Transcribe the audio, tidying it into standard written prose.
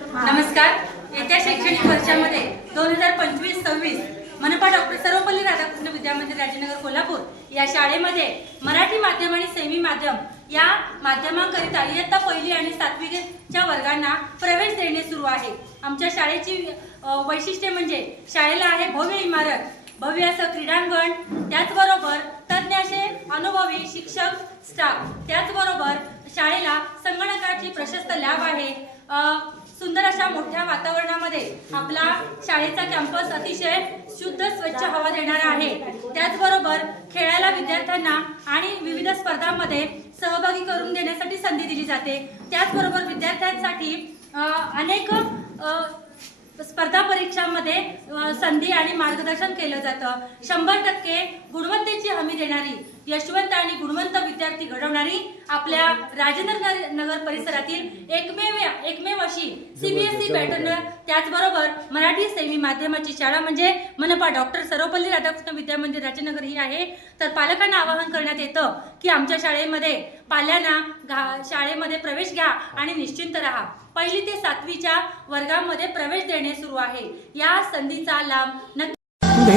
नमस्कार। येत्या शैक्षणिक वर्षामध्ये 2025-26 मनपा डॉक्टर सर्वपल्ली राधाकृष्ण विद्यामंदिर राजेनगर कोल्हापूर या शाळेमध्ये मराठी माध्यम आणि सेमी माध्यम या माध्यमांकरिता इयत्ता पहिली आणि 7वीच्या वर्गांना प्रवेश देणे सुरू आहे। आमच्या शाळेची वैशिष्ट्ये म्हणजे शाळेला आहे भव्य इमारत, भव्य असं क्रीडांगण, त्याचबरोबर तज्ञ असे अनुभवी शिक्षक स्टाफ, त्याचबरोबर शाळेला संगणकाची प्रशस्त लॅब आहे। सुंदर अशा मोठ्या वातावरणामध्ये आपला शाळेचा कॅम्पस अतिशय शुद्ध स्वच्छ हवा देणारा आहे। त्याचबरोबर खेळायला विद्यार्थ्यांना आणि विविध स्पर्धांमध्ये सहभागी करून देण्यासाठी संधी दिली जाते। त्याचबरोबर विद्यार्थ्यांसाठी अनेक स्पर्धा परीक्षांमध्ये संधी आणि मार्गदर्शन केलं जातं। 100% गुणवत्तेची हमी देणारी, यशवंत आणि गुणवंत विद्यार्थी घडवणारी आपल्या राजेंद्र नगर परिसरातील एकमेव अशी CBSE पॅटर्न, त्याचबरोबर मराठी सेमी माध्यमाची शाळा म्हणजे मनपा डॉक्टर सर्वपल्ली राधाकृष्ण विद्यामंदिर राजेनगर ही आहे। तर पालकांना आवाहन करण्यात येतं की आमच्या शाळेमध्ये पाल्यांना शाळेमध्ये प्रवेश घ्या आणि निश्चिंत राहा। पहिली ते 7वीच्या वर्गामध्ये प्रवेश देणे सुरू आहे। या संधीचा लाभ नक्की